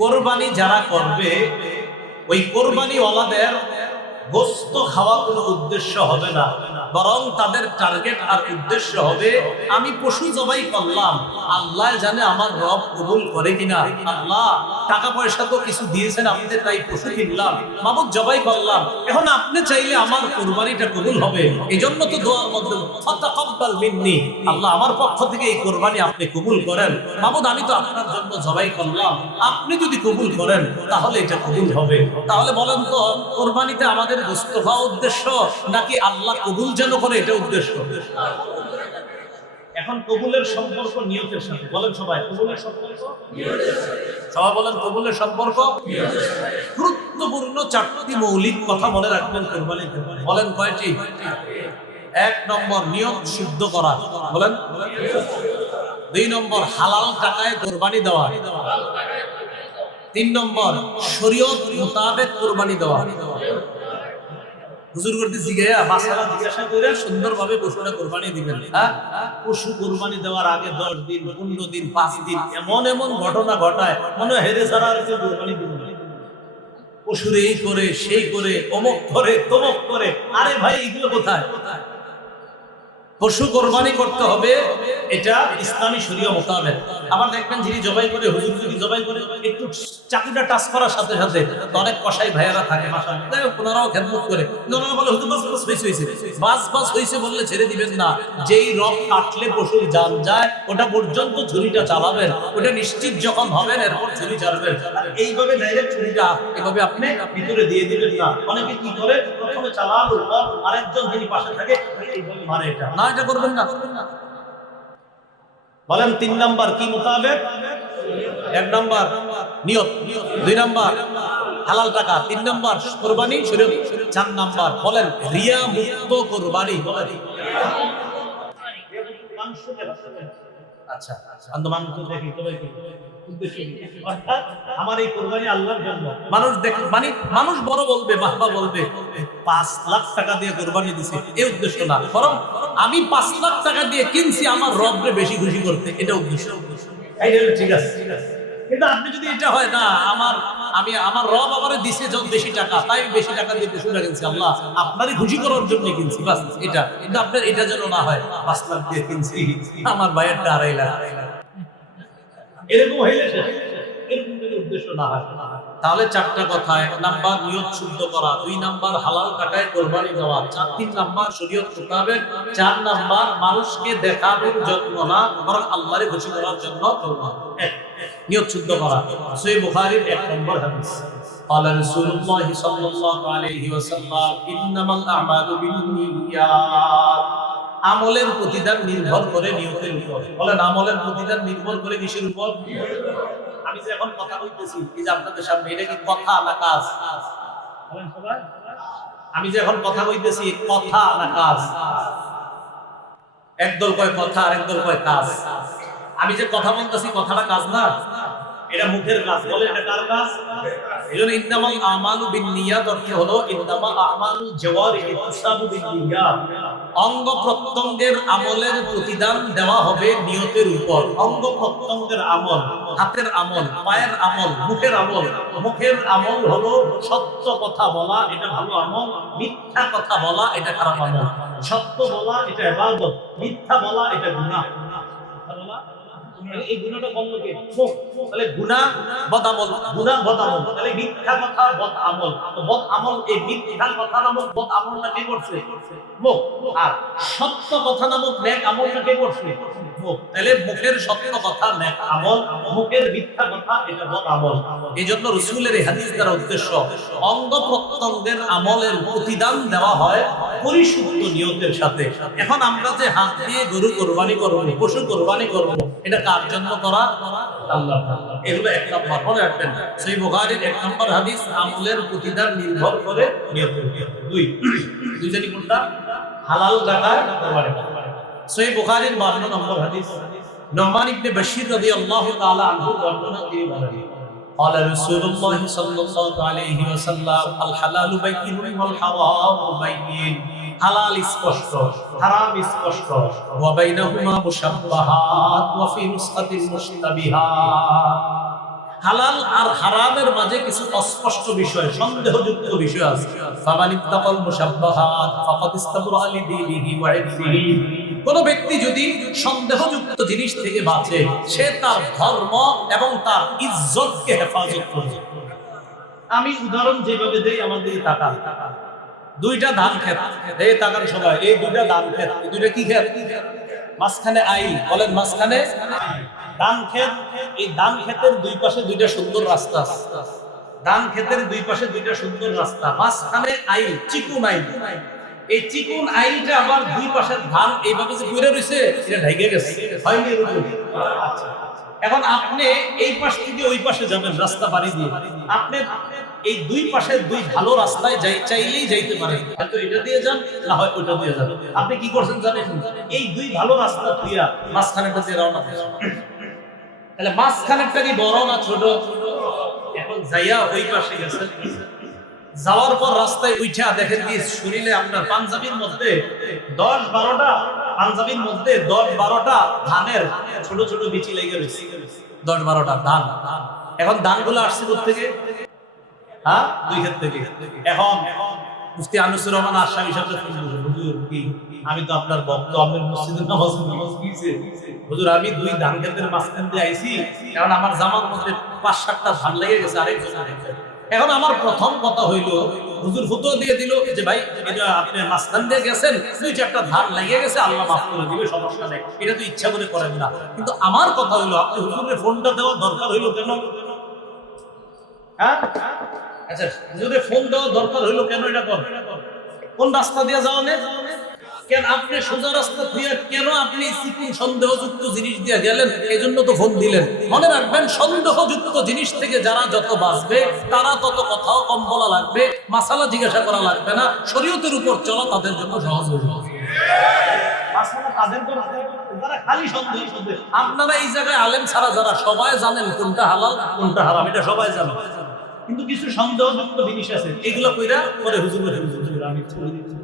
কোরবানি যারা করবে ওই কোরবানি ওয়ালাদের গোশত খাওয়া কোনো উদ্দেশ্য হবে না, বরং তাদের টার্গেট আর উদ্দেশ্য হবে আমি পশু জবাই করলাম, আল্লাহ জানে আমার রব কবুল করে কিনা। আল্লাহ টাকা পয়সা তো কিছু দিয়েছেন আপনি, তাই পশু কিনলাম, মাবুদ জবাই করলাম, এখন আপনি চাইলে আমার কোরবানিটা কবুল হবে। এই জন্য তো দোয়ার মধ্যে ফাতাকাব্বাল মিন্নি, আল্লাহ আমার পক্ষ থেকে এই কোরবানি আপনি কবুল করেন। মাবুদ আমি তো আপনার জন্য জবাই করলাম, আপনি যদি কবুল করেন তাহলে এটা কবুল হবে। তাহলে বলেন তো কোরবানিতে আমাদের গোশত খাওয়া উদ্দেশ্য নাকি আল্লাহ কবুল যেন করে এটা উদ্দেশ্য? এখন কবুলের সম্পর্ক নিয়তের সাথে, বলেন সবাই কবুলের সম্পর্ক নিয়তের সাথে, সবাই বলেন কবুলের সম্পর্ক নিয়তের সাথে। গুরুত্বপূর্ণ চারটি মৌলিক কথা মনে রাখবেন কোরবানিতে, বলেন কয়টি? এক নম্বর নিয়ত শুদ্ধ করা, বলেন। দুই নম্বর হালাল টাকায় কোরবানি দেওয়া। তিন নম্বর শরীয়ত মোতাবেক কোরবানি দেওয়া। হুজুর করতে জিজ্ঞাসা মাসালা জিজ্ঞাসা করে সুন্দরভাবে পশুটা কোরবানি দিবেন। পশু কোরবানি দেওয়ার আগে 10 দিন 15 দিন 5 দিন এমন এমন ঘটনা ঘটায় মনে হয় হেরে ছাড়া আর কেউ কোরবানি দিবেন না। পশুর এই করে সেই করে অমুক করে তমুক করে, আরে ভাই এগুলো কোথায়? পশু কোরবানি করতে হবে এটা ইসলামী শরীয়ত মোতাবেক। আবার দেখবেন যিনি জবাই করে, হুজুর যদি জবাই করে একটু চাকুটা টাচ করার সাথে সাথে অনেক কসাই ভাইয়ারা থাকে মাশাআল্লাহ, ওনারাও খেদমত করে, ওনারা বলে হুজুর বাস বাস হয়েছে বললে ছেড়ে দিবেন না। যেই রক কাটলে পশুর জান যায় ওটা পর্যন্ত ছুরিটা চালাবেন, ওটা নিশ্চিত যখন হবেন এরপর ছুরি চালাবেন। আর এইভাবে ডাইরেক্ট ছুরিটা এভাবে আপনি ভিতরে দিয়ে দিবেন না। অনেকে কি করে প্রথমে চালানোর পর আরেকজন যিনি পাশে থাকে এইভাবে মারে, এটা না, এটা করবেন না। বলেন 3 নাম্বার কি মোতাবেক? 1 নাম্বার নিয়ত, 2 নাম্বার হালাল টাকা, 3 নাম্বার কুরবানি শরীয়ত, 4 নাম্বার বলেন রিয়া মুক্ত কুরবানি। বলেন আচ্ছা আন্দমান তো দেখি সবাই কি উদ্দেশ্য, অর্থাৎ আমার এই কুরবানি আল্লাহর জন্য। মানুষ দেখ মানে মানুষ বড় বলবে, বাহবা বলবে 5 লাখ টাকা দিয়ে কুরবানি দিছে, এই উদ্দেশ্য না, বরং আমি 5 লাখ টাকা দিয়ে কিনছি আমার রবরে বেশি খুশি করতে, এটা উদ্দেশ্য। এইটা ঠিক আছে, কিন্তু আপনি যদি এটা হয় না আমার রব আমারে দিছে যত বেশি টাকা, তাই বেশি টাকা দিয়ে পশুটা কিনছি, আল্লাহ আপনারই খুশি করার জন্য কিনছি, বাস এটা। কিন্তু আপনার এটা যেন না হয় 5 লাখ দিয়ে কিনছি আমার ভাইয়েরটা 2.5 লাখ, এরকম হইলে এরকম যদি উদ্দেশ্য না হয় তাহলে 4টা কথা। 1 নাম্বার নিয়ত শুদ্ধ করা, 2 নাম্বার হালাল টাকায় কোরবানি দেওয়া, 3 নাম্বার শরীয়ত মোতাবেক, 4 নাম্বার মানুষকে দেখানোর জন্য না বরং আল্লাহরে খুশি করার জন্য কোরবানি। নিয়ত শুদ্ধ করা। সহিহ বুখারীর 1 নম্বর হাদিস, قال رسول الله صلى الله عليه وسلم انما الاعمال بالنيات। আমলের প্রতিদান নির্ভর করে নিয়তের উপর। বলেন আমলের প্রতিদান নির্ভর করে কিসের উপর? আমি যে এখন কথা বলতেছি এই যে আপনাদের সামনে, এটা কি কথা না কাজ? বলেন সবাই, আমি যে এখন কথা বলতেছি কথা না কাজ? একদল কয় কথা আর একদল কয় কাজ। আমি যে কথা বলতেছি কথাটা কাজ না, এটা মুখের কাজ। বলে এটা কার কাজ? এজন্য ইন্নামাল আমালু বিন্নিয়াত অর্থ হলো ইন্নামা আমালু জাওয়ারিহি তুসাবু বিন্নিয়াত। অঙ্গ প্রত্যঙ্গের আমলের প্রতিদান দেওয়া হবে নিয়তের উপর। অঙ্গ প্রত্যঙ্গের আমল, হাতের আমল, পায়ের আমল, মুখের আমল। মুখের আমল হলো সত্য কথা বলা, এটা ভালো আমল। মিথ্যা কথা বলা এটা খারাপ আমল। সত্য বলা এটা ইবাদত, মিথ্যা বলা এটা গুনাহ। এই গুনাহটা করলো কে? মুখ। তাহলে গুনাহ বদ আমল, গুনাহ বদ আমল। তাহলে মিথ্যা কথা বদ আমল, তো বদ আমল এই মিথ্যা কথা নামক বদ আমলটা কে করছে? মুখ। আর সত্য কথা নামক নেক আমলটা কে করছে? মুখ। তাহলে মুখের সত্য কথা নেক আমল, মুখের মিথ্যা কথা এটা বদ আমল। এইজন্য রাসূলের এই হাদিস দ্বারা উদ্দেশ্য অঙ্গ প্রত্যঙ্গের আমলের প্রতিদান দেওয়া হয় পরিশুদ্ধ নিয়তের সাথে। এখন আমরা যে হাত দিয়ে গরু কোরবানি করব, পশু কোরবানি করব, এটা কার জন্য করা? আল্লাহ। এগুলো 1 নম্বর মনে রাখবেন। সহিহ বুখারীর 1 নম্বর হাদিস, আমলের প্রতিদান নির্ভর করে নিয়তের উপর। 2 জানি কোনটা? হালাল টাকায় কোরবানি। সহিহ বুখারীর 52 নম্বর হাদিস, নুমান ইবনে বাশীর রাদিয়াল্লাহু তাআলা আনহু বর্ণনা তিনি বলেন, قال رسول الله صلى الله عليه وسلم الحلال بين والحرام بين। হালাল স্পষ্ট, হারাম স্পষ্ট। ওয়া বাইনাহুমা মুশাব্বাহাত ওয়া ফি নুসখাতিল মুশতাবিহাত। হালাল আর হারামের মাঝে কিছু অস্পষ্ট বিষয়, সন্দেহযুক্ত বিষয় আছে। ফামানিত্তাকাল মুশাব্বাহাত ফাকাদ ইস্তাবরা লিদীনিহি ওয়া ইরদিহি। কোন ব্যক্তি যদি সন্দেহযুক্ত জিনিস থেকে বাঁচে, সে তার ধর্ম এবং তার ইজ্জতকে হেফাজত করবে। আমি উদাহরণ যেভাবে দেই, আমাদের টাকা দুইটা ধান ক্ষেত, এই তাকান সবাই, এই দুইটা ধান ক্ষেত, এই দুইটা কি ক্ষেত? মাঝখানে আইল, বলেন মাঝখানে ধান ক্ষেত। এই ধান ক্ষেতের দুই পাশে দুইটা সুন্দর রাস্তা, ধান ক্ষেতের দুই পাশে দুইটা সুন্দর রাস্তা, মাঝখানে আইল, চিকুন আইল। এই চিকুন আইলটা আবার দুই পাশের ধান এইভাবে যে ঘুরে রয়েছে, এটা ঢেকে গেছে, হয়নি এরকম? আচ্ছা, এখন আপনি এই পাশ থেকে ওই পাশে যাবেন রাস্তা বাড়ি দিয়ে, আপনি এই দুই পাশের দুই ভালো রাস্তায় চাইলেই যাইতে পারেন, হয়তো এটা দিয়ে যান, না হয় ওইটা দিয়ে যান। আপনি কি করছেন জানেন? এই দুই ভালো রাস্তা তুইয়া মাঝখানেটা দিয়ে রওনা দিয়েছেন। তাহলে মাঝখানেরটা কি বড় না ছোট? এখন যাইয়া ওই পাশে গেছেন, যাওয়ার পর রাস্তায় উঠা দেখেন কি শরীরে আপনার পাঞ্জাবির মধ্যে 10-12টা, পাঞ্জাবির মধ্যে 10-12টা ধানের ছোট ছোট বিচি লেগে রয়েছে, 10-12টা ধান। এখন ধানগুলো আসছে কোথা থেকে? হ্যাঁ, দুই ক্ষেত থেকে। এখন মুফতি আনিসুর রহমান আশরাফি সাহেব ফোন করেছে, হুজুর কি আমি তো আপনার ভক্ত, আপনার মসজিদে নামাজ দিয়েছে হুজুর, আমি দুই ধান ক্ষেতের মাঝখান দিয়ে আইছি, এখন আমার জামার মধ্যে 5-7টা ধান লেগে গেছে আরেকজন। এখন আমার প্রথম কথা হইল, হুজুর ফতোয়া দিয়ে দিল যে ভাই এটা আপনি মাঝখান দিয়ে গেছেন, 2-4টা ধান লেগে গেছে, আল্লাহ মাফ করে দিবে, সমস্যা নেই, এটা তো ইচ্ছা করে করেন না। কিন্তু আমার কথা হইলো, আপনি হুজুরের ফোনটা দেওয়ার দরকার হইলো কেন? হ্যাঁ, আচ্ছা, হুজুরের ফোন দেওয়ার দরকার হইলো কেন? এটা কর, কোন রাস্তা দিয়ে যাওয়া নেই কেন? আপনি সোজা রাস্তা দিয়ে কেন আপনি চিকুন সন্দেহযুক্ত জিনিস দিয়ে গেলেন? এই জন্য তো ফোন দিলেন। মনে রাখবেন, সন্দেহযুক্ত জিনিস থেকে যারা যত বাঁচবে, তারা তত কথাও কম বলা লাগবে, মাসালা জিজ্ঞাসা করা লাগবে না, শরীয়তের উপর চলা তাদের জন্য সহজ হয়ে যাবে। আপনারা এই জায়গায় আলেম ছাড়া যারা সবাই জানেন কোনটা হালাল কোনটা হারাম, এটা সবাই জানেন, কিন্তু কিছু সন্দেহযুক্ত জিনিস আছে, এগুলো কইরা পরে হুজুর আমি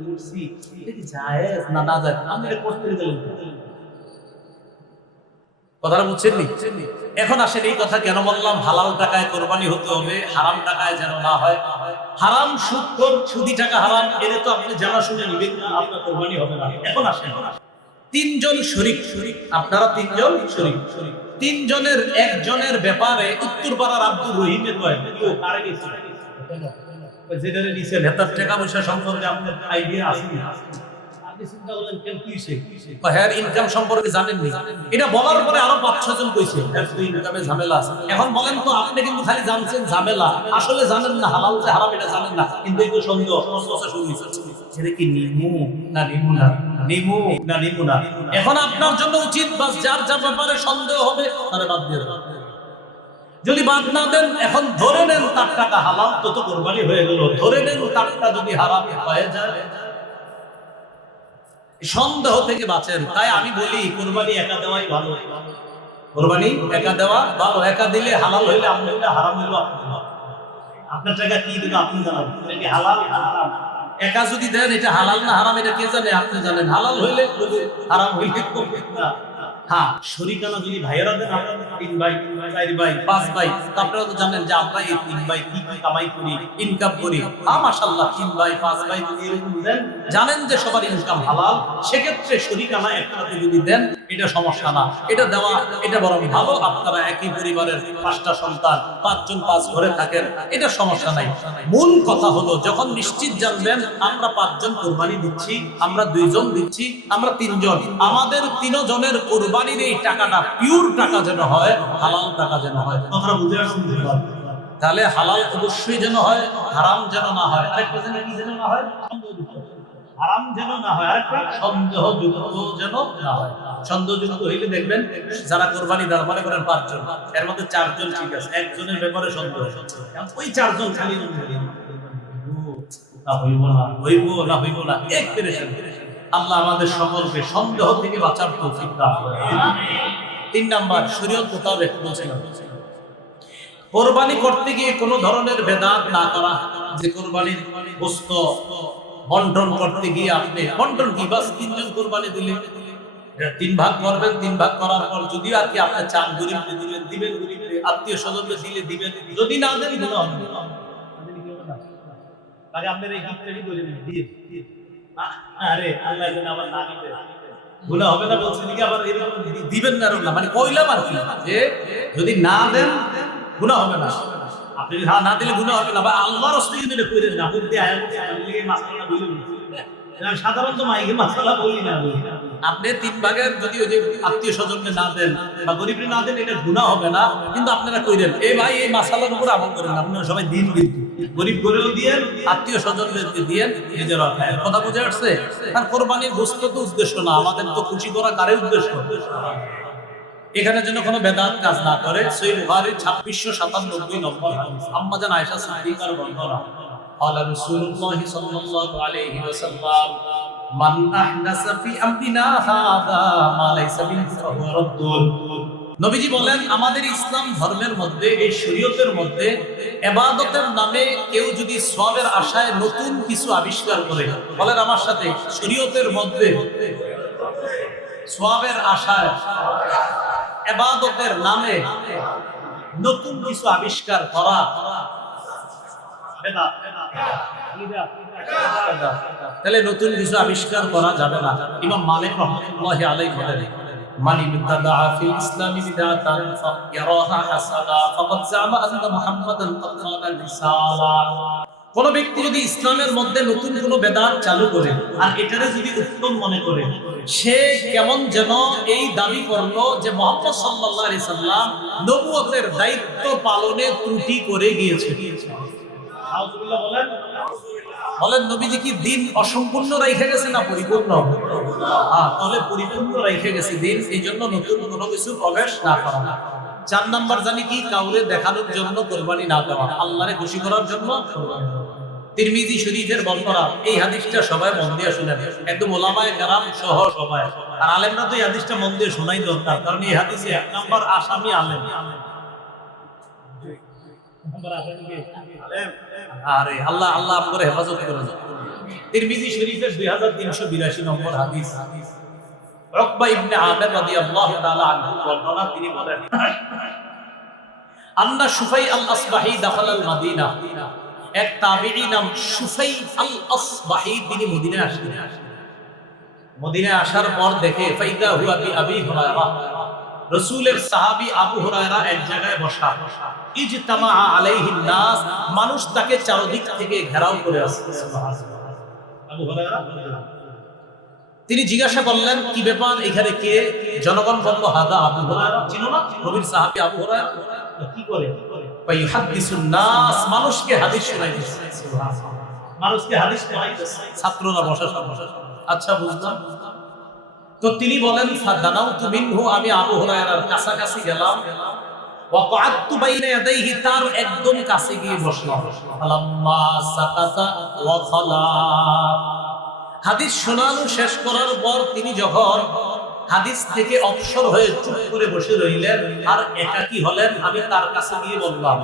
করছি, এটা কি জায়েজ না না জায়েজ, আমি এটা করতে গেলাম। কথাটা বুঝছেন নি? এখন আসেন এই কথা কেন বললাম, হালাল টাকায় কোরবানি হতে হবে, হারাম টাকায় যেন না হয়। হারাম সুদখোর, সুদি টাকা হারাম, এর তো আপনি জানা শুনে নিবেন না, আপনার কোরবানি হবে না। এখন আসেন, তিনজন শরীক, আপনারা তিনজন শরীক, তিনজনের একজনের ব্যাপারে উত্তরপাড়ার আব্দুর রহিমের আরে গেছে যেটা নিচে নেতার টাকা পয়সা সম্পর্কে আপনার আইডিয়া আছে না? চিন্তা করলেন কেন কি হইছে? হ্যাঁ, ইনকাম সম্পর্কে জানেননি। এটা বলার পরে আরো 5-6 জন কইছে ইনকামে ঝামেলা আছে। এখন বলেন তো, আপনি কিন্তু খালি জানছেন ঝামেলা, আসলে জানেন না হালাল যে হারাম এটা জানেন না, কিন্তু এই তো সন্দেহ শুরু হইছে, সেটা কি নিমু না নিমু না, নিমু না নিমু না। এখন আপনার জন্য উচিত বাস যার যার ব্যাপারে সন্দেহ হবে তারে বাদ দিয়ে দেন। যদি বাদ না দেন, এখন ধরে নেন তার টাকা হালাল, তো তো কোরবানি হয়ে গেল। ধরে নেন তারটা যদি হারাম হয়ে যায়, সন্দেহ থেকে বাঁচেন। তাই আমি বলি কোরবানি একা দেওয়াই ভালো, কোরবানি একা দেওয়া ভালো। একা দিলে হালাল হইলে আপনি, হারাম হইলো আপনি। আপনার টাকা কি দিলে আপনি জানাবেন, এটা কি হালাল না হারাম? একা যদি দেন, এটা হালাল না হারাম এটা কে জানে? আপনি জানেন। হালাল হইলে, হারাম হইলে না। হ্যাঁ, শরীকানা যদি ভাইয়েরা দেন, আপনারা 3 ভাই 4 ভাই 5 ভাই, আপনারা তো জানেন যে আমরা এই 3 ভাই কি কামাই করি, ইনকাম করি। মাশাআল্লাহ, 3 ভাই 5 ভাই যদি এরকম দেন, জানেন যে সবার ইনকাম হালাল, সেক্ষেত্রে শরীকানা একসাথে যদি দেন, এটা সমস্যা না, এটা দেওয়া এটা বরং ভালো। আপনারা একই পরিবারের 5টা সন্তান, 5 জন 5 ঘরে থাকেন, এটা সমস্যা নাই। মূল কথা হলো, যখন নিশ্চিত জানবেন আমরা 5 জন কোরবানি দিচ্ছি, আমরা 2 জন দিচ্ছি, আমরা 3 জন, আমাদের 3 জনের কোরবানির এই টাকাটা পিওর টাকা যেন হয়, হালাল টাকা যেন হয়। কথাটা বুঝে আসুন, তাহলে হালাল অবশ্যই যেন হয়, হারাম যেন না হয়। আরেকটা যেন কি যেন না হয়, হারাম যেন না হয়, আরেকটা সন্দেহযুক্ত যেন না হয়। সন্দেহযুক্ত হইলে দেখবেন যারা কোরবানি দেন, মনে করেন 5 জন, এর মধ্যে 4 জন ঠিক আছে, একজনের ব্যাপারে সন্দেহ, ওই 4 জন খালি না হইব না, হইব না হইব না, এক পেরেশান। আল্লাহ আমাদের সকলকে সন্দেহ থেকে বাঁচার তৌফিক দান করেন। 3 নাম্বার, শরীয়ত মোতাবেক বলছিলাম, কোরবানি করতে গিয়ে কোনো ধরনের বেদাত না করা। যে কোরবানির গোশত বন্টন করতে গিয়ে আপনি বন্টন কি, বাস 3 জন কোরবানি দিলে 3 ভাগ করবেন, 3 ভাগ করার পর যদিও আর কি আপনি চান গরিবকে দিবেন, গরিবকে আত্মীয় স্বজনদের দিলে দিবেন, যদি না দেন গুনাহ হবে না। আগে আপনার এই গিফট রেডি করে দিয়ে আরে আল্লাহ যেন আবার না দিতে গুনাহ হবে না বলছেন কি আবার এরকম দিবেন না না মানে কইলাম আর কি যে যদি না দেন গুনাহ হবে না, আপনি না দিলে গুনাহ হবে না, বা আল্লাহর রাস্তায় যদি এটা কইরেন না বুদ্ধি আয়াত লিখে মাসআলা বলেন না, সাধারণত মাইকে মাসআলা বলি না, আপনি 3 ভাগের যদি ওই যে আত্মীয় স্বজনকে না দেন বা গরিবকে না দেন এটা গুনাহ হবে না, কিন্তু আপনারা কইরেন এই ভাই এই মাসআলার উপর আমল করেন না, আপনারা সবাই দিন কিন্তু গরিব গরেও দিয়েন, আত্মীয় স্বজনদেরকে দিয়েন, নিজেরা খায়। কথা বুঝে আসছে? আর কোরবানির গোশত তো উদ্দেশ্য না, আমাদের তো খুশি করা কারে উদ্দেশ্য। এখানে যেন কোনো বেদাত কাজ না করে। সহিহ বুখারী 2697 নম্বর হাদিস, আম্মা জান আয়েশা সিদ্দিকার বর্ণনা, ক্বালা রাসূলুল্লাহ সাল্লাল্লাহু আলাইহি ওয়াসাল্লাম মান আহদাসা ফি আমরিনা হাযা মা লাইসা মিনহু ফাহুয়া রাদ্দুন। নবীজি বলেন আমাদের ইসলাম ধর্মের মধ্যে, এই শরীয়তের মধ্যে ইবাদতের নামে কেউ যদি সওয়াবের আশায় নতুন কিছু আবিষ্কার করে, বলেন আমার সাথে, শরীয়তের মধ্যে সওয়াবের আশায় ইবাদতের নামে নতুন কিছু আবিষ্কার করা বেদাত। তাহলে নতুন কিছু আবিষ্কার করা যাবে না। ইমাম মালিক রাহমাতুল্লাহি আলাইহি বলেন মান ইবতাদা ফিল ইসলামি বিদআতান ফায়ারাহা হাসানা ফাকাদ জামা আন্না মুহাম্মাদান ক্বাদ খানা রিসালা। কোন ব্যক্তি যদি ইসলামের মধ্যে নতুন কোন বেদাত চালু করে আর এটারে যদি উত্তম মনে করে, সে কেমন যেন এই দাবি করলো যে মুহাম্মদ সাল্লাল্লাহু আলাইহি সাল্লাম নবুয়তের দায়িত্ব পালনে ত্রুটি করে গিয়েছে। আউযুবিল্লাহ বলেন। বলেন নবীজি কি দিন অসম্পূর্ণ রেখে গেছে না পরিপূর্ণ? তাহলে পরিপূর্ণ রেখে গেছে দিন, এই জন্য নতুন কোনো কিছু প্রবেশ না করা। 4 নাম্বার জানি কি, কাউরে দেখানোর জন্য কুরবানি না দেওয়া, আল্লাহরে খুশি করার জন্য কুরবানি। তিরমিজি শরীফের বর্ণনা, এই হাদিসটা সবাই মন দিয়ে শুনেন, একদম ওলামায়ে কেরাম সহ সবাই, আর আলেমরা তো এই হাদিসটা মন দিয়ে শোনাই দরকার, কারণ এই হাদিসে 1 নাম্বার আসামি আলেম। আরে আল্লাহ আল্লাহ আপনার হেফাজত করেন। তিরমিজি শরীফের 2382 নম্বর হাদিস, উকবা ইবনে আমির রাদিয়াল্লাহু তাআলা আনহু বর্ণনা, তিনি বলেন আন্না সুফাই আল আসবাহি দাখালাল মাদিনা। এক তাবিঈ নাম সুফাই আল আসবাহি, তিনি মদিনায় আসলেন। মদিনায় আসার পর দেখে ফাইদা হুয়া বি আবি হুরায়রা, রাসূলের সাহাবী আবু হুরায়রা এক জায়গায় বসা। ইজতামা আলাইহিন নাস, মানুষ তাকে চারদিক থেকে ঘেরাও করে আছে। সুবহানাল্লাহ। আবু হুরায়রা, তিনি জিজ্ঞাসা করলেন কি ব্যাপার, এখানে কে? জনগণ বলল হাদা আবু হুরায়রা। চিনো না নবীর সাহাবী আবু হুরায়রা? কি করে? ফায়ুহাদ্দিসুন নাস, মানুষকে হাদিস শোনাইতেছে। সুবহানাল্লাহ, মানুষকে হাদিস শোনাইতেছে। ছাত্ররা বসা। আচ্ছা বুঝলাম। তো তিনি বলেন ফাদানাউতু মিনহু, আমি আবু হুরায়রার কাছাকাছি গেলাম। ওয়া ক্বাদতু বাইনা ইয়াদাইহি, তার একদম কাছে গিয়ে বসলাম। ফালাম্মা সাকাতা ওয়া খালা, হাদিস শোনানো শেষ করার পর তিনি যখন হাদিস থেকে অবসর হয়ে চুপ করে বসে রইলেন আর একাকী হলেন, আমি তার কাছে গিয়ে বললাম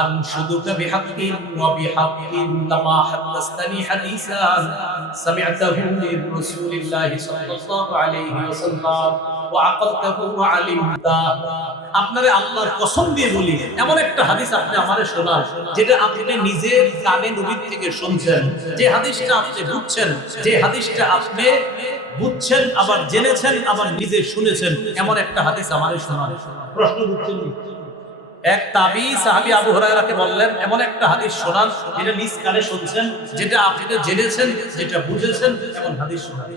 আনশুদুকা বিহাক্কিন ওয়া বিহাক্কিন কামা হাদাসতানি হাদিসান সামি'তাহু মির রাসূলিল্লাহি সাল্লাল্লাহু আলাইহি ওয়াসাল্লাম ওয়া আকালতাহু ওয়া আলিমতা। আপনারে আল্লাহর কসম দিয়ে বলি, এমন একটা হাদিস আপনি আমারে শোনান যেটা আপনি নিজের কানে নবীর থেকে শুনছেন, যে হাদিসটা আপনি বুঝছেন, যে হাদিসটা আপনি বুঝছেন আবার জেনেছেন আবার নিজে শুনেছেন, এমন একটা হাদিস আমারে শোনান। প্রশ্ন বুঝছেন? এক তাবী সাহাবী আবু হুরায়রাকে বললেন এমন একটা হাদিস শোনান যেটা নিজ কানে শুনছেন, যেটা আপনি জেনেছেন, যেটা বুঝেছেন, এমন হাদিস শোনান।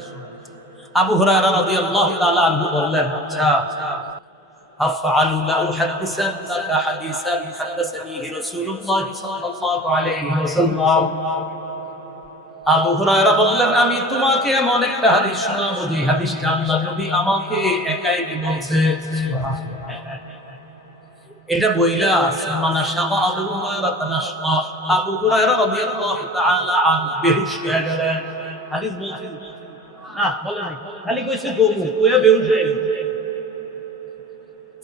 আবু হুরায়রা রাদিয়াল্লাহু তাআলা আনহু বললেন আচ্ছা আফআলু লা উহাদ্দিসান্নাকা হাদিসান হাদাসানিহি রাসূলুল্লাহ সাল্লাল্লাহু আলাইহি ওয়াসাল্লাম। আবু হুরায়রা বললেন আমি তোমাকে এমন একটা হাদিস শোনাবো যে হাদিসটা আল্লাহর নবী আমাকে একাই বলছে। এটা বইলা মানা শাবা আবু হুরায়রা তানাশা, আবু হুরায়রা রাদিয়াল্লাহু তাআলা আনহু বেহুশ হয়ে গেলেন। হাদিস বলছে না, বলে নাই, খালি কইছে গোমু, কইয়া বেহুশ হয়ে গেল।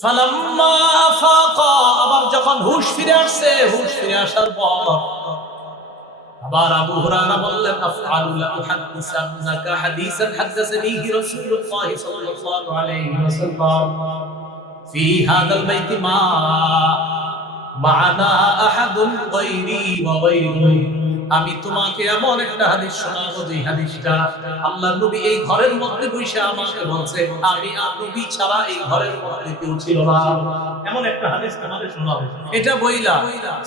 ফালাম্মা আফাকা, আবার যখন হুশ ফিরে আসছে, হুশ ফিরে আসার পর আবার আবু হুরায়রা বললেন আফআলু লা উহাদ্দিসান্নাকা হাদিসান হাদাসানিহি রাসূলুল্লাহ সাল্লাল্লাহু আলাইহি ওয়াসাল্লাম। ফি হাদাল বাইতি মা মা'না আহাদুন গায়রি ওয়া গায়রু। আমি তোমাকে এমন একটা হাদিস শোনাবো যে হাদিসটা আল্লাহর নবী এই ঘরের মধ্যে বসে আমাকে বলছে, আমি আর নবী ছাড়া এই ঘরের মধ্যে কেউ ছিল না। এমন একটা হাদিস তোমাদের শোনাবো। এটা বইলা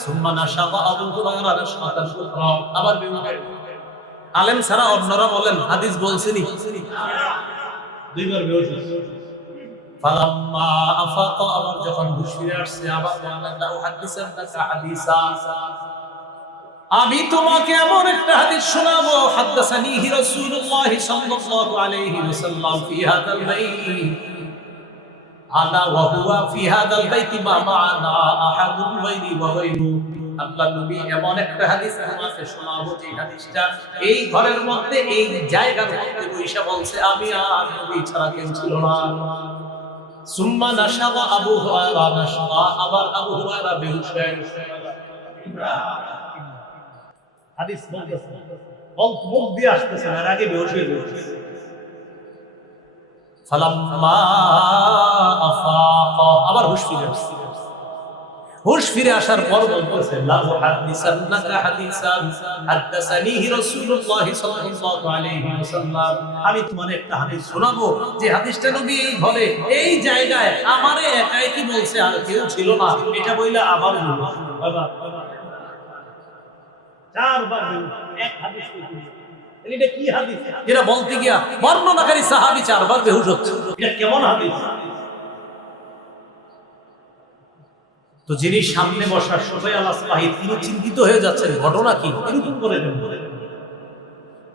সুম্মা নাশাবা আবু হুরায়রা নাশাতান কুবরা। আবার বিভাগে আলেম ছাড়া অন্যরা বলেন হাদিস বলছিনি, দুইবার বেহুশ হয়েছে। ফালাম্মা আফাকা, আবার যখন হুঁশ ফিরে আসছে আবার বললেন লাউ হাদিসান্নাকা হাদিসা, আমি তোমাকে এমন একটা হাদিস শোনাবো হাদাসানিহি রাসূলুল্লাহ সাল্লাল্লাহু আলাইহি ওয়াসাল্লাম ফি হাদাল বাইত আলা ওয়া হুয়া ফি হাদাল বাইতি মা মা'না আহাদুন গায়রি ওয়া গায়রু। আল্লাহর নবী এমন একটা হাদিস তোমাকে শোনাবো যে হাদিসটা এই ঘরের মধ্যে এই জায়গার মধ্যে বৈশা বলছে আমি আর নবী ছাড়া কেউ ছিল না। সুম্মা নাশাবা আবু হুরায়রা নাশা, আবার আবু হুরায়রা বেহুশ হয়ে গেছে। হাদিস বলতেছে মুখ দিয়ে আসতেছে না, আগে বেহুশ হয়ে গেছে। ফালাম্মা আফাকা, আবার হুঁশ ফিরে আসছে। হুঁশ ফিরে আসার পর বলতেছে লাউ হাদিসান্নাকা হাদিসান হাদাসানিহি রাসূলুল্লাহ সাল্লাল্লাহু আলাইহি ওয়াসাল্লাম, আমি তোমাকে একটা হাদিস শোনাবো যে হাদিসটা নবী এই ঘরে এই জায়গায় আমারে একাই কি বলছে, আর কেউ ছিল না। এটা বইলা আবার বাবা চারবার এক হাদিস কইতে, এটা কি হাদিস? যেটা বলতে গিয়া বর্ণনাকারী সাহাবী চারবার বেহুশ হচ্ছে। এটা কেমন হাদিস? তো যিনি সামনে বসা সুফাই আল-আসবাহি তিনি চিন্তিত হয়ে যাচ্ছেন, ঘটনা কি, এরকম করে দেন।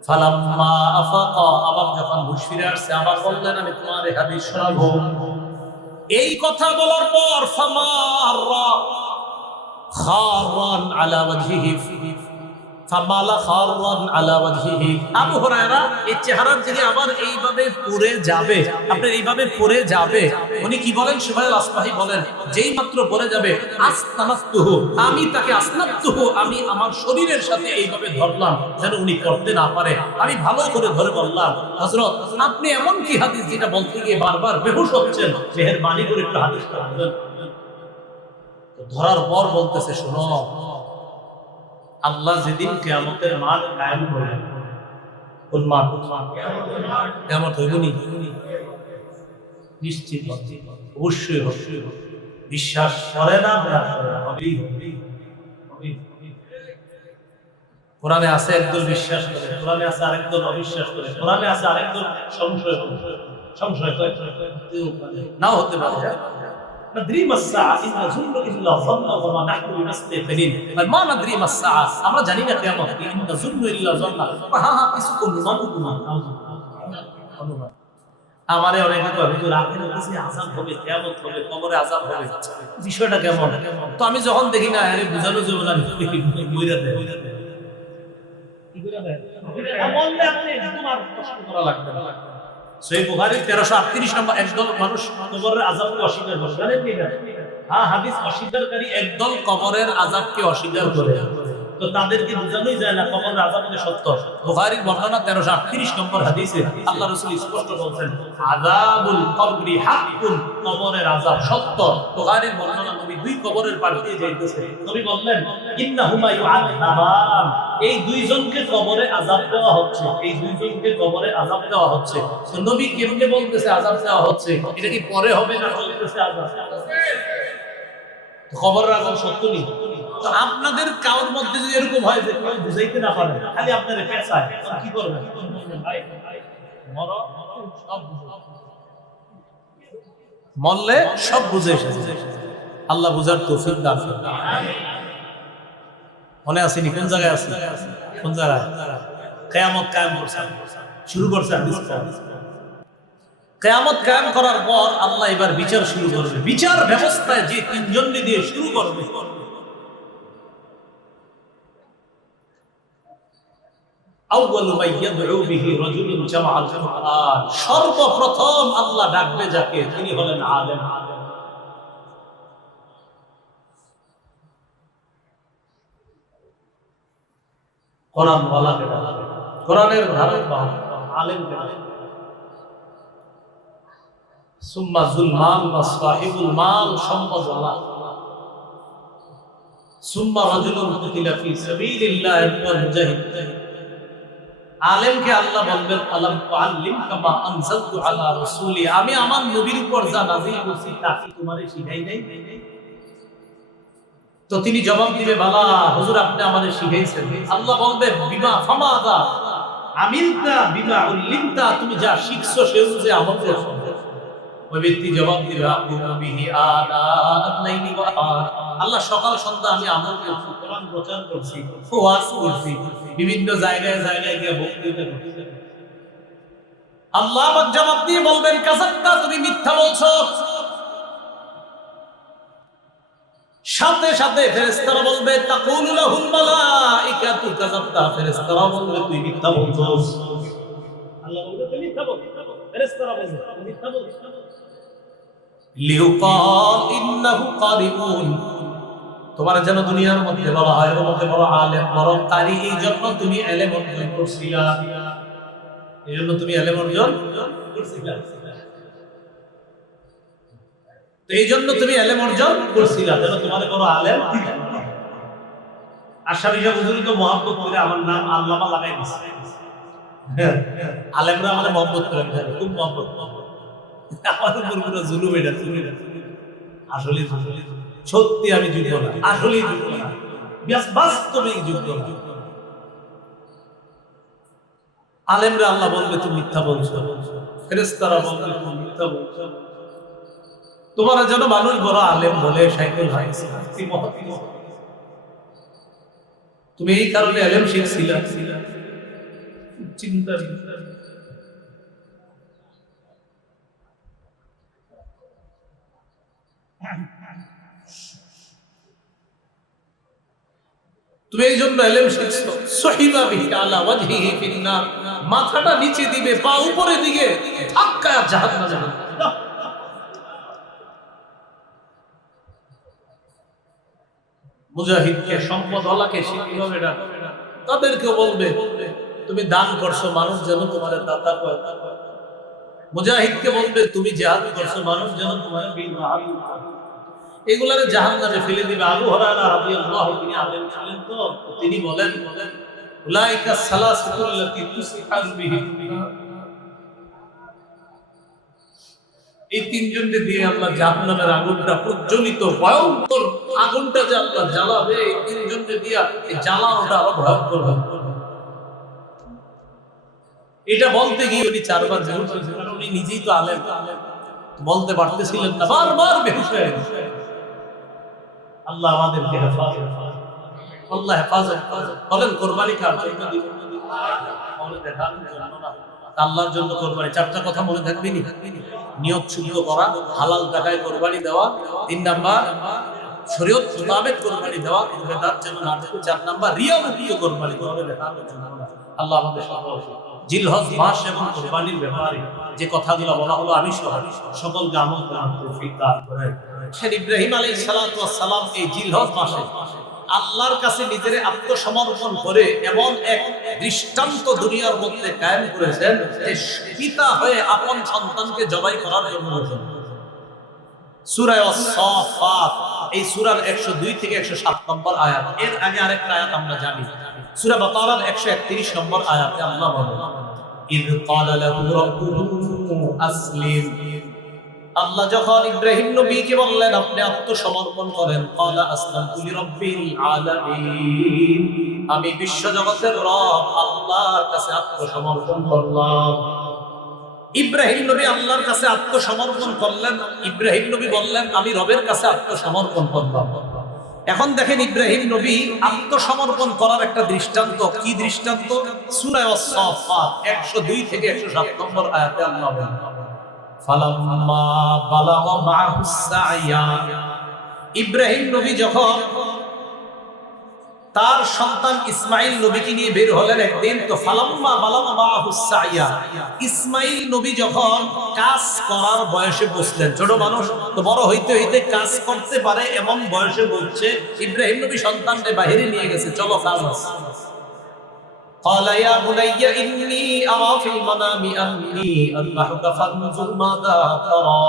ফালাম্মা আফাকা, আবার যখন হুঁশ ফিরে আসছে আবার বললেন আমি তোমার এই হাদিস শোনাবো। এই কথা বলার পর ফামাররা খারান আলা ওয়াজহিহি ফামালা খারান আলা ওয়াজহিহি। আবু হুরায়রা এই চেহারার দিকে আবার এইভাবে পড়ে যাবে, আপনার এইভাবে পড়ে যাবে। উনি কি বলেন? সুফাই আল-আসবাহি বলেন যেই মাত্র পড়ে যাবে আসনাতুহু, আমি তাকে আসনাতুহু, আমি আমার শরীরের সাথে এইভাবে ধরলাম যেন উনি করতে না পারে। আমি ভালো করে ধরে বললাম হযরত আপনি এমন কি হাদিস যেটা বলতে গিয়ে বারবার বেহুশ হচ্ছেন, মেহেরবানি করে একটু হাদিসটা বলেন। ধরার পর বলতেছে শোনো, আল্লাহ যেদিন কিয়ামতের মাঠ কায়েম করবেন, কোন মাঠ? কিয়ামত হইবনি? নিশ্চিত অবশ্যই অবশ্যই বিশ্বাস করে না হবেই হবে। কোরআনে আছে একদল বিশ্বাস করে, কোরআনে আছে আরেকদল অবিশ্বাস করে, কোরআনে আছে আরেকদল সংশয় সংশয় নাও হতে পারে। ندري ما الساعة إن نظن إلا ظن وما نحن بمستيقنين। ما ندري ما الساعة, আমরা জানি না কিয়ামত কি। إن نظن إلا ظن, হ্যাঁ কিছু অনুমান অনুমান। আমারে অনেকে কয় হুজুর আখিরাতে কিছু আযাব হবে, কিয়ামত হবে, কবরে আযাব হবে, বিষয়টা কেমন? তো আমি যখন দেখি না আরে বুঝানো যাবে না, বইরা দেয় কি কইরা দেয় বললে আপনি একদম আর কষ্ট করা লাগবে না। সহিহ বুখারী 1338 নম্বর, একদল মানুষ কবরের আযাবকে অস্বীকার করে, জানেন কি না? হ্যাঁ, হাদিস অস্বীকারী একদল কবরের আযাবকে অস্বীকার করে, তো তাদেরকে বোঝানোই যায় না কবরের আযাব যে সত্য। বুখারীর বর্ণনা 1338 নম্বর হাদিসে আল্লাহ রাসূল স্পষ্ট বলেন আযাবুল কবরি হাক্কুন, কবরের আযাব সত্য। বুখারীর বর্ণনা নবী দুই কবরের পাশ দিয়ে যাইতেছে, নবী বললেন ইন্নাহুমা ইউআযাবান, এই দুইজনকে কবরে আযাব দেওয়া হচ্ছে, এই দুইজনকে কবরে আযাব দেওয়া হচ্ছে। তো নবী কেমনে বলতেছে আযাব দেওয়া হচ্ছে? এটা কি পরে হবে না চলতেছে আযাব? কবরের আযাব সত্য নেই। তো আপনাদের কারোর মধ্যে যদি এরকম হয় যে কেউ বুঝাইতে না পারে, খালি আপনারা পেছায়, কি করবেন? মরলে সব বুঝে এসেছে। আল্লাহ বুঝার তৌফিক দান করুন। মনে আসেনি কোন জায়গায় আছে? কোন জায়গায়? কিয়ামত কায়েম করছে, শুরু করছে হাদিস। কিয়ামত কায়েম করার পর আল্লাহ এবার বিচার শুরু করবে। বিচার ব্যবস্থায় যে তিনজন দিয়ে শুরু করবে, সর্বপ্রথম আল্লাহ ডাকবে যাকে, তিনি হলেন আলেম। কোরআন ওয়ালাকে ডাকবে, কোরআনের ধারক বাহক আলেমকে ডাকবে। সুম্মা যুল মাল ওয়া সাহিবুল মাল, সম্পদওয়ালা, সুম্মা রাজুলুন কুতিলা ফি সাবিলিল্লাহ ওয়া মুজাহিদ। আলেমকে আল্লাহ বলবেন আলাম তুআল্লিম কামা আনজালতু আলা রাসূলি, আমি আমার নবীর উপর যা নাযিল করেছি তা কি তোমারে শিখাই নাই? তো তিনি জবাব দিবে বালা হুজুর, আপনি আমারে শিখাইছেন। আল্লাহ বলবে বিমা ফামাদা আমিলতা বিমা উল্লিমতা, তুমি যা শিখছো সে অনুযায়ী আমল করো। ওই ব্যক্তি জবাব দিবে আকুমু বিহি আনা আল-লাইলি ওয়া আল্লাহ, সকাল সন্ধ্যা আমি আমল করছি, কোরআন প্রচার করছি, ওয়াজ করছি, বিভিন্ন জায়গায় জায়গায় গিয়ে বক্তৃতা করছি। আল্লাহ আবার জবাব দিয়ে বলবেন কাযাবতা, তুমি মিথ্যা বলছো। সাথে সাথে ফেরেশতারা বলবে তাকুলু লাহুল মালাইকাতু কাযাবতা, ফেরেশতারা বলবে তুই মিথ্যা বলছস। আল্লাহ বলবে তুই মিথ্যা বলছিস, ফেরেশতারা বলবে তুই মিথ্যা বলছিস। লিউকাল ইন্নাহু কারিউন, তোমার যেন দুনিয়ার মধ্যে বলা হয় ওর মধ্যে বড় আলেম বড় কারি, এই জন্য তুমি ইলম অর্জন করছিলা, এই জন্য তুমি ইলম অর্জন করছিলা, তো এই জন্য তুমি ইলম অর্জন করছিলা, যেন তোমার বড় আলেম। আশরাফি সাহেব হুজুর তো মহব্বত করে আমার নাম আল্লামা লাগাই দিয়েছে। আলেমরা আমাদের মহব্বত করে, খুব মহব্বত। আমাদের উপর পুরো জুলুম, এটা আসলে সত্যি আমি যুদ্ধ না, আসলে যুদ্ধ না, বাস্তবিক যুদ্ধ না। আলেমরা আল্লাহ বলবে তুমি মিথ্যা বলছো, ফেরেশতারা বলবে তুমি মিথ্যা বলছো। তোমার যেন মানুষ বড় আলেম বলে শাইখুল হাদিস, তুমি এই কারণে ইলম শিখছিলা, চিন্তা। তুমি এই জন্য ইলম শিখছো। সহিবা বিহি আলা ওয়াজহিহি ফিন্নার, মাথাটা নিচে দিবে, পা উপরে দিকে, ধাক্কা জাহান্নামে যাবে। মুজাহিদকে সম্পদওয়ালাকে কিভাবে ডাকবে, তাদেরকে বলবে তুমি দান করছো, মানুষ যেন তোমার দাতা কয়। মুজাহিদকে বলবে তুমি জিহাদ করছো, মানুষ যেন তোমার বীর বাহাদুর কয়। এগুলারে জাহান্নামে ফেলে দিবে। আবু হুরায়রা রাদিয়াল্লাহু, তিনি আলেম ছিলেন, তো তিনি বলেন উলাইকা সালাসাতুল লাতী তুসহার বিহিম, এই তিনজনকে দিয়ে আল্লাহ জাহান্নামের আগুনটা প্রজ্বলিত, ভয়ঙ্কর আগুনটা যে আল্লাহ জ্বালাবে, এই তিনজনকে দিয়া এই জ্বালানোটা আরো ভয়ঙ্কর হবে। এটা বলতে গিয়ে উনি চারবার বেহুশ হয়েছেন, কারণ উনি নিজেই তো আলেম, বলতে পারতেছিলেন না, বারবার বেহুশ হয়ে গেছে। আল্লাহ আমাদেরকে হেফাজত, আল্লাহ হেফাজত বলেন। কোরবানি কার জন্য দিব? মনে দেখানোর জন্য না, আল্লাহর জন্য কোরবানি। চারটা কথা মনে থাকবে নি? নিয়ত শুদ্ধ করা, হালাল টাকায় কোরবানি দেওয়া, 3 নাম্বার শরীয়ত মোতাবেক কোরবানি দেওয়া, বেদাত যেন না থাকে, 4 নাম্বার রিয়া মুক্ত কোরবানি করবে দেখানোর জন্য। আল্লাহ আমাদের সকল জিলহজ মাস এবং কোরবানির ব্যাপারে যে কথাগুলো বলা হলো, আমি সহ সকলকে আমল করার তৌফিক দান করেন। ইব্রাহিম আলাইহিস সালাতু ওয়াস সালাম এই জিলহজ মাসে আল্লাহর কাছে নিজের আত্মসমর্পণ করে এমন এক দৃষ্টান্ত দুনিয়ার মধ্যে কায়েম করেছেন যে পিতা হয়ে আপন সন্তানকে জবাই করার জন্য। সূরা আস-সাফাত, এই সূরার 102 থেকে 107 নম্বর আয়াত। এর আগে আরেকটা আয়াত আমরা জানি, সূরা বাকারার 131 নম্বর আয়াতে আল্লাহ বলেন ইয ক্বালা লাহু রাব্বুহু আসলিম। আল্লাহ যখন ইব্রাহিম নবীকে বললেন আপনি আত্মসমর্পণ করেন, ক্বালা আসলামতু লিরাব্বিল আলামিন, আমি বিশ্ব জগতের রব আল্লাহর কাছে আত্মসমর্পণ করলাম। ইব্রাহিম নবী আল্লাহর কাছে আত্মসমর্পণ করলেন। ইব্রাহিম নবী বললেন আমি রবের কাছে আত্মসমর্পণ করলাম। এখন দেখেন ইব্রাহিম নবী আত্মসমর্পণ করার একটা দৃষ্টান্ত। কি দৃষ্টান্ত? সূরা আস-সাফাত 102 থেকে 107 নম্বর আয়াতে আল্লাহ বলেন ফালাম্মা বালাগা মা'হুস সা'য়া, ইব্রাহিম নবী যখন তার সন্তান ইসমাইল নবীকে নিয়ে বের হলেন একদিন, তো ফালাম্মা বালাগা মা'হুস সা'য়া, ইসমাইল নবী যখন কাজ করার বয়সে বসলেন, ছোট মানুষ তো বড় হইতে হইতে কাজ করতে পারে এমন বয়সে বলছে, ইব্রাহিম নবী সন্তানকে বাইরে নিয়ে গেছে, চলো কাজ আছে। قال يا بني إني أرى في المنام أني أذبحك فانظر ماذا ترى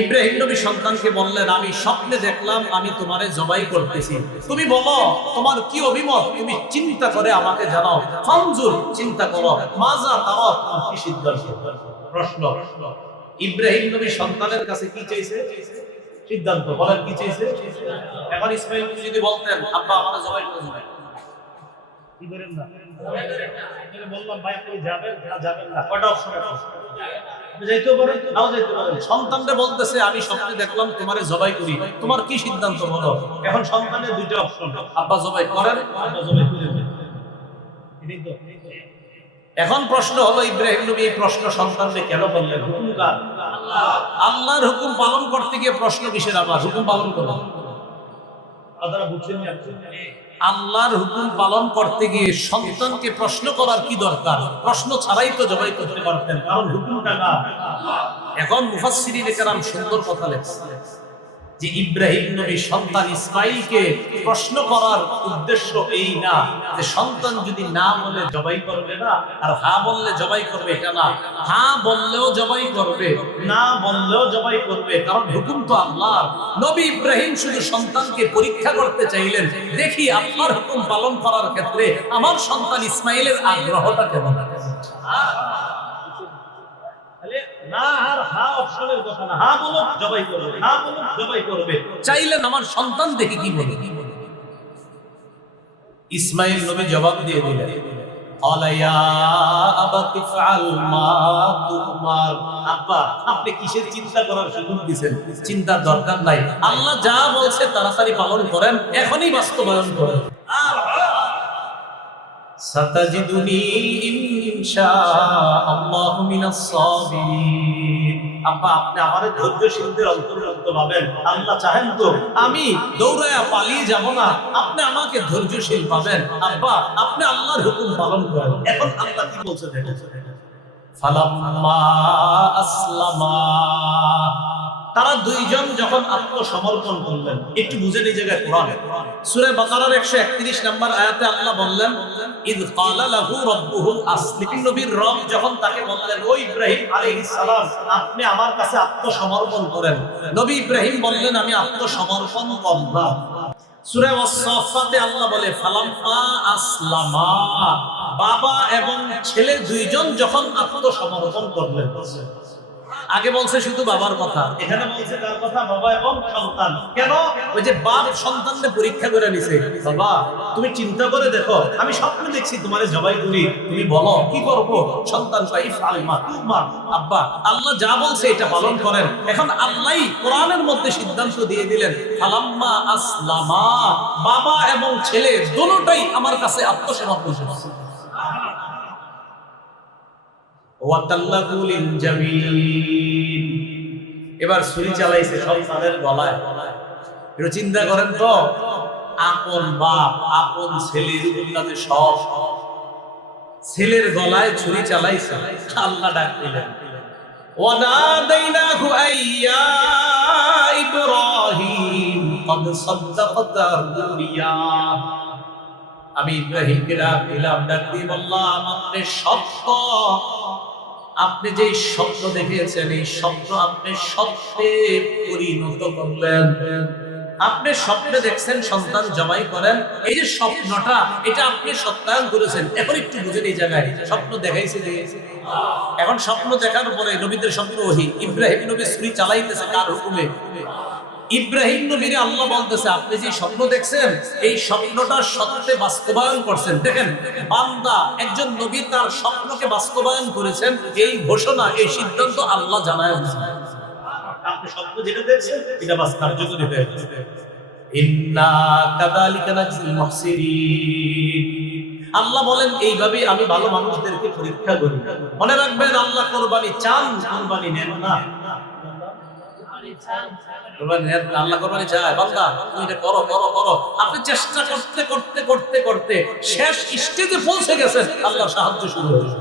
ইব্রাহিম নবী সন্তানকে বললেন, আমি স্বপ্নে দেখলাম আমি তোমারে জবাই করতেছি, তুমি বলো তোমার কি অভিমত, তুমি চিন্তা করে আমাকে জানাও। ফানজুর, চিন্তা করো, মাযা তারা, তুমি কি সিদ্ধান্ত। প্রশ্ন, ইব্রাহিম নবী সন্তানের কাছে কি চাইছে? সিদ্ধান্ত। বলেন কি চাইছে? এখন ইসমাঈল নবী যদি বলতেন আব্বা আমারে জবাই করে দিবেন, কি করেন না? আমি বললাম ভাই আপনি যাবেন না যাবেন না, কয়টা অপশন আছে? আপনি যাইতেও পারেন নাও যাইতে পারেন। সন্তানরে বলতেছে আমি স্বপ্নে দেখলাম তোমারে জবাই করি, তোমার কি সিদ্ধান্ত বলো। এখন সন্তানের দুইটা অপশন, আব্বা জবাই করেন, আব্বা জবাই করে দেন। এখন প্রশ্ন হলো ইব্রাহিম নবী এই প্রশ্ন সন্তানকে কেন বললেন? হুকুম কার? আল্লাহর হুকুম পালন করতে গিয়ে প্রশ্ন কিসের? আবার হুকুম পালন করো। আপনারা বুঝছেন না? আল্লাহর হুকুম পালন করতে গিয়ে সন্তানকে প্রশ্ন করার কি দরকার? প্রশ্ন ছাড়াই তো জবাই করতে পারতেন, কারণ হুকুমটা না। এখন মুফাসসিরিনে কেরাম সুন্দর কথা লেখেন যে ইব্রাহিম নবী সন্তান ইসমাঈলকে প্রশ্ন করার উদ্দেশ্য এই না যে সন্তান যদি না বলে জবাই করবে না, আর হ্যাঁ বললে জবাই করবে, এটা না। হ্যাঁ বললেও জবাই করবে, না বললেও জবাই করবে, কারণ হুকুম তো আল্লাহর। নবী ইব্রাহিম শুধু সন্তানকে পরীক্ষা করতে চাইলেন, দেখি আল্লাহর হুকুম পালন করার ক্ষেত্রে আমার সন্তান ইসমাঈলের আগ্রহটা কেমন। না আর হ্যাঁ অপশনের কথা না, হ্যাঁ বলো জবাই করবে, হ্যাঁ বলো জবাই করবে। চাইলেন আমার সন্তান দেখি কি বলে। ইসমাঈল নবী জবাব দিয়ে দিলেন, আব্বা আপনি কিসের চিন্তা করার সুযোগ দিয়েছেন? চিন্তার দরকার নাই, আল্লাহ যা বলছে তাড়াতাড়ি পালন করেন, এখনই বাস্তবায়ন করেন। সাতাজিদুনি ইনশাআল্লাহু মিনাস সাবিরিন। আব্বা আপনি আমারে ধৈর্যশীলদের অন্তর্ভুক্ত পাবেন, আল্লাহ চাহেন তো আমি দৌড়ায়া পালিয়ে যাব না, আপনি আমাকে ধৈর্যশীল পাবেন। আব্বা আপনি আল্লাহর হুকুম পালন করেন। এখন আল্লাহ কি বলছে দেখেন, ফালাম্মা আসলামা, তারা দুইজন যখন আত্মসমর্পণ করলেন। একটু বুঝে এই জায়গায় কোরআন সূরা বাকারার 131 নম্বর আয়াতে আল্লাহ বললেন, ইয ক্বালা লাহু রাব্বুহু আসলিম। নবীর রব যখন তাকে বললেন, ও ইব্রাহিম আলাইহিস সালাম আপনি আমার কাছে আত্মসমর্পণ করেন। নবী ইব্রাহিম বললেন, আমি আত্মসমর্পণ করলাম। সূরা ওয়াস-সাফফাতে আল্লাহ বলে, ফালাম্মা আসলামা, বাবা এবং ছেলে দুইজন যখন আত্মসমর্পণ করলেন। আগে বলছে শুধু বাবার কথা, এখানে বলছে কার কথা? বাবা এবং সন্তান। কেন? ওই যে বাপ সন্তানকে পরীক্ষা করে নিছে, বাবা তুমি চিন্তা করে দেখো, আমি স্বপ্নে দেখছি তোমারে জবাই করি, তুমি বলো কি করব? সন্তান সাইফ আলমা তুমার। আব্বা আল্লাহ যা বলছে এটা পালন করেন। এখন আল্লাহই কোরআনের মধ্যে সিদ্ধান্ত দিয়ে দিলেন, ফালাম্মা আসলামা, বাবা এবং ছেলে দুটোই আমার কাছে আত্মসমর্পণ করেছে। এবার ছুরি চালাইছে সন্তানের গলায়। একটু চিন্তা করেন তো, আপন বাপ আপন ছেলের উন্নতি সব, ছেলের গলায় ছুরি চালাইছে। আল্লাহ ডাক দিলেন, ওয়ানাদাইনাহু আইয়া ইব্রাহিম ক্বাদ সাদ্দাকতা রুইয়া। আমি ইব্রাহিমকে ডাক দিলাম, ডাক দিয়ে বললাম আপনি সত্য, আপনি যে স্বপ্ন দেখেছেন এই স্বপ্ন আপনি সত্যে পরিণত করলেন। আপনি স্বপ্নে দেখছেন সন্তান জবাই করেন, এই যে স্বপ্নটা এটা আপনি সত্যায়ন করেছেন। এখন একটু বুঝেন এই জায়গায় স্বপ্ন দেখাইছে যে, এখন স্বপ্ন দেখার পরে নবীদের স্বপ্ন ওহী। ইব্রাহিম নবী ছুরি চালাইতেছে কার হুকুমে? ইব্রাহিম নবীর আল্লাহ বলতেছে আপনি যে স্বপ্ন দেখছেন এই স্বপ্নটা সত্যে বাস্তবায়ন করছেন। দেখেন বান্দা একজন নবী তার স্বপ্নকে বাস্তবায়ন করেছেন, এই ঘোষণা এই সিদ্ধান্ত আল্লাহ জানায় দিয়েছেন। আপনি স্বপ্ন যেটা দেখছেন এটা বাস কার্যকরী হয়ে গেছে। ইন্না কাযালিকা নাজিল মুহসিনিন। আল্লাহ বলেন এইভাবে আমি ভালো মানুষদেরকে পরীক্ষা করি। মনে রাখবেন আল্লাহ কুরবানি চান, কুরবানি নেন না। আল্লাহ কুরবানি চায়, বান্দা তুমি এটা করো করো করো। আপনি চেষ্টা করতে করতে করতে করতে শেষ স্টেজে পৌঁছে গেছেন, আল্লাহর সাহায্য শুরু হয়েছে।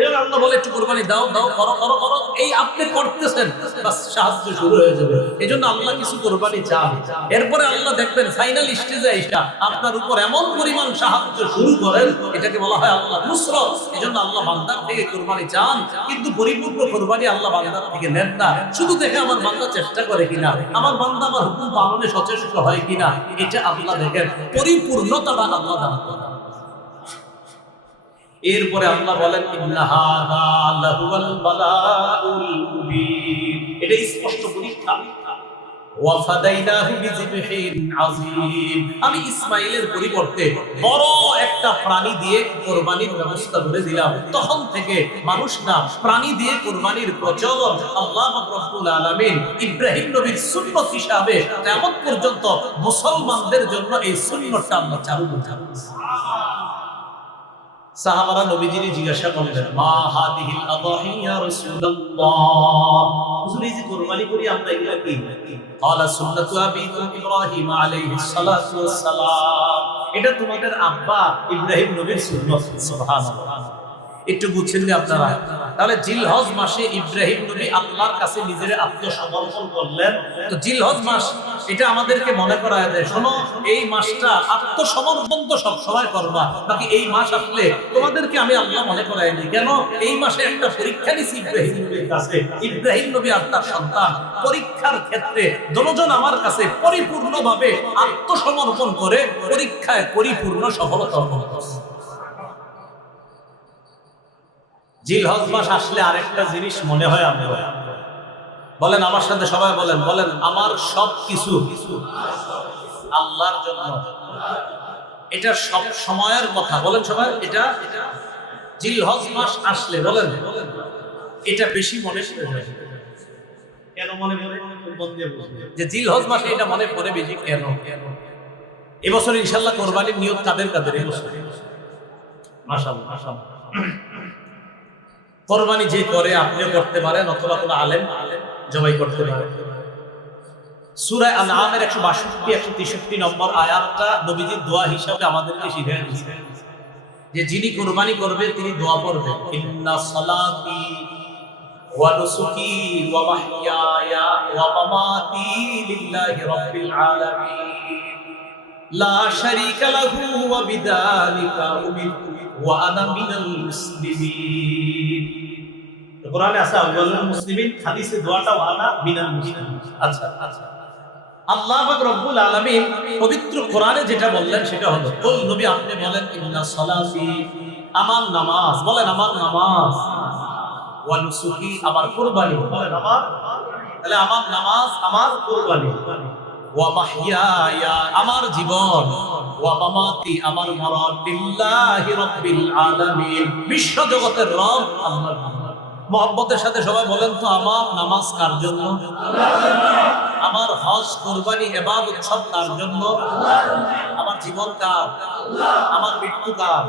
এবার আল্লাহ বলে একটু কোরবানি দাও দাও, করো করো করো, এই আপনি করতেছেন, বাস সাহায্য শুরু হয়ে যাবে। এই জন্য আল্লাহ কিছু কোরবানি চান, এরপরে আল্লাহ দেখবেন ফাইনাল স্টেজে এসে আপনার উপর এমন পরিমাণ সাহায্য শুরু করেন, এটাকে বলা হয় আল্লাহ নুসরত। এই জন্য আল্লাহ বান্দার থেকে কোরবানি চান, কিন্তু পরিপূর্ণ কোরবানি আল্লাহ বান্দার থেকে নেন না। শুধু দেখে আমার বান্দা চেষ্টা করে কিনা, আমার বান্দা আমার হুকুম পালনে সচেষ্ট হয় কিনা, এটা আল্লাহ দেখেন, পরিপূর্ণতাটা আল্লাহ দান করেন। এরপরে আল্লাহ বলেন ইন্না হাযা লাহুল বালাউল মুবিন, এটা স্পষ্ট পরীক্ষা। ওয়া ফাদাইনাহু বিযিবহিন আযীম, আমি ইসমাঈলের পরিবর্তে বড় একটা প্রাণী দিয়ে কুরবানির ব্যবস্থা করে দিলাম। তখন থেকে মানুষ না প্রাণী দিয়ে কুরবানির প্রচলন আল্লাহ রাব্বুল আলামিন ইব্রাহিম নবীর সুন্নাত হিসাবে কিয়ামত পর্যন্ত মুসলমানদের জন্য এই সুন্নাতটা আল্লাহ চালু করেছেন। সাহাবারা নবীজিকে জিজ্ঞাসা করলেন, মা হাদিহিল আযাহি ইয়া রাসূলুল্লাহ, হুজুর এই যে কুরবানি করি আমরা, এগুলা কি? ক্বালা সুন্নাতু আবিকুম ইব্রাহিম আলাইহিস সালাতু ওয়াস সালাম, এটা তোমাদের আব্বা ইব্রাহিম নবীর সুন্নাত। সুবহানাল্লাহ, একটু বুঝছেন না আপনারা? তাহলে জিলহজ মাসে ইব্রাহিম নবী আল্লাহর কাছে নিজের আত্মসমর্পণ করলেন। তো জিলহজ মাস এটা আমাদেরকে মনে করায় দেয়, শোনো এই মাসটা আত্মসমর্পণ তো সব সময় করবা, বাকি এই মাস আসলে তোমাদেরকে আমি আল্লাহ মনে করাই দিই। কেন? এই মাসে একটা পরীক্ষা নিছি ইব্রাহিম নবীর কাছে। ইব্রাহিম নবী আর তার সন্তান পরীক্ষার ক্ষেত্রে দুজন আমার কাছে পরিপূর্ণভাবে আত্মসমর্পণ করে পরীক্ষায় পরিপূর্ণ সফলতা অর্জন করছে। জিলহজ মাস আসলে আরেকটা জিনিস মনে হয় আমরা, বলেন আমার সাথে সবাই বলেন, বলেন আমার সব কিছু আল্লাহর জন্য। এটা সব সময়ের কথা, বলেন সবাই। এটা জিলহজ মাস আসলে বলেন এটা বেশি মনে পড়ে। কেন মনে পড়ে? যে জিলহজ মাসে এটা মনে পড়ে বেশি কেন? এবছর ইনশাআল্লাহ কোরবানির নিয়ত কাদের কাদের? এবছর মাশাআল্লাহ মাশাআল্লাহ, কোরবানি যে করে আপনিও করতে পারেন, অথবা কোনো আলেম জবাই করতে পারেন। সূরা আনআমের 162-163 নম্বর আয়াতটা নবীজির দোয়া হিসাবে আমাদেরকে শিখিয়ে দিয়েছেন যে যিনি কোরবানি করবে তিনি দোয়া করবেন, ইন্না সালাতি ওয়া নুসুকি ওয়া মাহইয়ায়া ওয়া মামাতি লিল্লাহি রাব্বিল আলামিন লা শারীকা লাহু ওয়া বিযালিকা উমিরতু ওয়া আনা মিনাল মুসলিমিন। কোরআনে আছে আউয়ালুল মুসলিমিন, হাদিসে দোয়াটা ওয়া আনা মিনাল মুসলিমিন। আচ্ছা আচ্ছা, আল্লাহ পাক রব্বুল আলামিন পবিত্র কোরআনে যেটা বললেন সেটা হলো, কুল নবী আপনি বলেন ইন্না সালাতি, আমার নামাজ, বলেন আমার নামাজ, ওয়া নুসুকি, আমার কুরবানি, বলেন আমার, তাহলে আমার নামাজ আমার কুরবানি, ওয়া মাহইয়ায়া, আমার জীবন, ওয়া মামাতি, আমার মরণ, লিল্লাহি রাব্বিল আলামিন, বিশ্ব জগতের রব আল্লাহ। মুহাব্বতের সাথে সবাই বলেন তো, আমার নামাজ কার জন্য? আমার হজ কুরবানি ইবাদত সব কার জন্য? আমার জীবন কার? আমার মৃত্যু কার?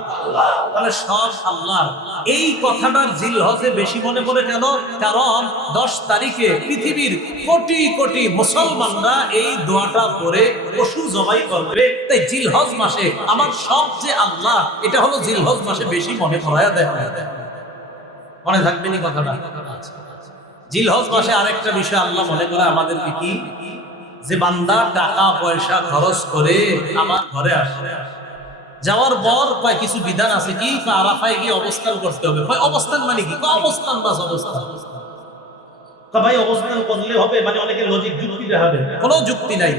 তাহলে সব আল্লাহর। এই কথাটার জিলহজে বেশি মনে পড়ে কেন? কারণ 10 তারিখে পৃথিবীর কোটি কোটি মুসলমানরা এই দোয়াটা করে পশু জবাই করবে। তাই জিলহজ মাসে আমার সব যে আল্লাহ, এটা হলো জিলহজ মাসে বেশি মনে করায়া দেয়। মনে থাকবেনি কথাটা? জিলহজ মাসে আরেকটা বিষয় আল্লাহ মনে করে আমাদেরকে কি, যে বান্দা টাকা পয়সা খরচ করে আমার ঘরে আসে, যাওয়ার পর কয় কিছু বিধান আছে, কি আরাফায় গিয়ে অবস্থান করতে হবে। অবস্থান মানে কি? অবস্থান বাস অবস্থান। ভাই অবস্থান করলে হবে মানে অনেকে লজিক যুক্তি দেখাবে, কোনো যুক্তি নাই।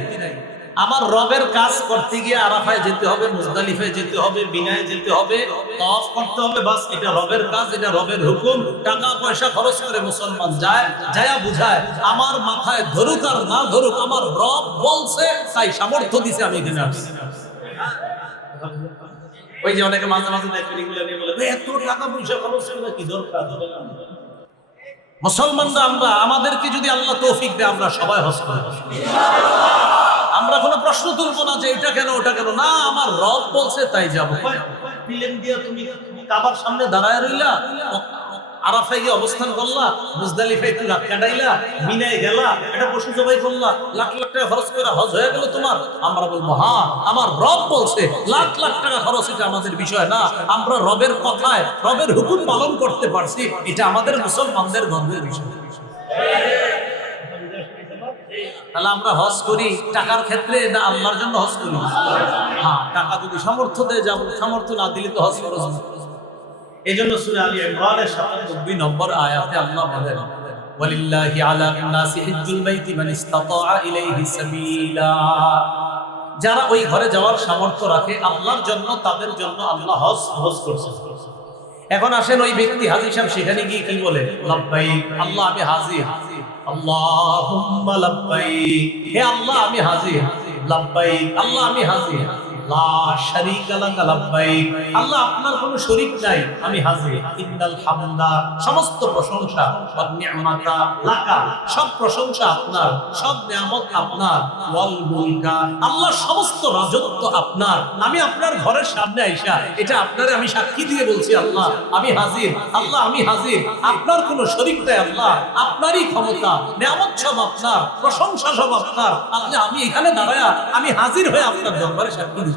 আমার রবের কাজ করতে গিয়ে আরাফায় যেতে হবে, মুজদালিফায় যেতে হবে, মিনায় যেতে হবে, তাওয়াফ করতে হবে, বাস এটা রবের কাজ, এটা রবের হুকুম। টাকা পয়সা খরচ করে মুসলমান যায়, যায়া বুঝায় আমার মাথায় ধরুক আর না ধরুক, আমার রব বলছে তাই সামর্থ্য দিছে আমি এখানে আসছি। ওই যে অনেকে মাঝে মাঝে বলে এত টাকা পয়সা খরচ করে কি দরকার? মুসলমানরা আমরা, আমাদেরকে যদি আল্লাহ তৌফিক দেয় আমরা সবাই হজ করব। আমরা কোনো প্রশ্ন তুলবো না যে এটা কেন ওটা কেন, না আমার রব বলছে তাই যাব। প্লেন দিয়ে তুমি কাবার সামনে দাঁড়ায় রইলা, আরাফায় গিয়ে অবস্থান করলা, মুজদালিফায় একটু রাত কাটাইলা, মিনায় গেলা, এটা পশু জবাই করলা, লাখ লাখ টাকা খরচ করে হজ হয়ে গেল তোমার। আমরা বলবো হ্যাঁ, আমার রব বলছে লাখ লাখ টাকা খরচ, এটা আমাদের বিষয় না। আমরা রবের কথায় রবের হুকুম পালন করতে পারছি, এটা আমাদের মুসলমানদের গর্বের বিষয়। তাহলে আমরা হজ করি টাকার ক্ষেত্রে না আল্লাহর জন্য হজ করি? হ্যাঁ, টাকা যদি সামর্থ্য দেয় যাব, সামর্থ্য না দিলে তো হজ ফরজ না। এই জন্য সূরা আলী ইমরানের ৯৭ নম্বর আয়াতে আল্লাহ বলেন, ওয়ালিল্লাহি আলা নাসি হিজ্জুল বাইতি মান ইসতাতা ইলাইহি সাবিলা। যারা ওই ঘরে যাওয়ার সামর্থ্য রাখে, আল্লাহর জন্য, তাদের জন্য আল্লাহ হজ করছে। এখন আসেন ওই ব্যক্তি হাজী সাহেব সেখানে গিয়ে কি বলে? লাব্বাইক, আল্লাহ আমি হাজির। আল্লাহুম্মা লাব্বাইক, হে আল্লাহ আমি হাজির। লাব্বাইক, আল্লাহ আমি হাজির। লা শারীকা লাকা লাব্বাইক, আল্লাহ আপনার কোনো শরীক নাই, আমি হাজির। ইন্নাল হামদা, সমস্ত প্রশংসা, ওয়ান নি'মাতা লাকা, সব প্রশংসা আপনার, সব নিয়ামত আপনার। ওয়াল মুলকা, আল্লাহ সমস্ত রাজত্ব আপনার। আমি আপনার ঘরের সামনে আইসা এটা আপনারে আমি সাক্ষী দিয়ে বলছি, আল্লাহ আমি হাজির, আল্লাহ আমি হাজির। আপনার কোনো শরীক নাই আল্লাহ, আপনারই ক্ষমতা, নিয়ামত সব আপনার, প্রশংসা সব আপনার। আপনি, আমি এখানে দাঁড়ায়া আমি হাজির হয়ে আপনার দরবারে সাক্ষী দিচ্ছি।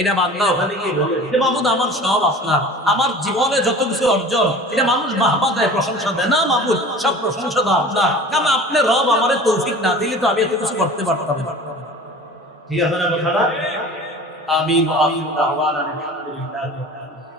এটা বান্দা ওখানে গিয়ে বলে, হে মাবুদ আমার সব আপনার, আমার জীবনে যত কিছু অর্জন, এটা মানুষ বাহবা দেয়, প্রশংসা দেয় না। মাবুদ সব প্রশংসা তো আপনার, কারণ আপনি রব, আমারে তৌফিক না দিলে তো আমি এত কিছু করতে পারতাম না। ঠিক আছে না কথাটা? আমিন।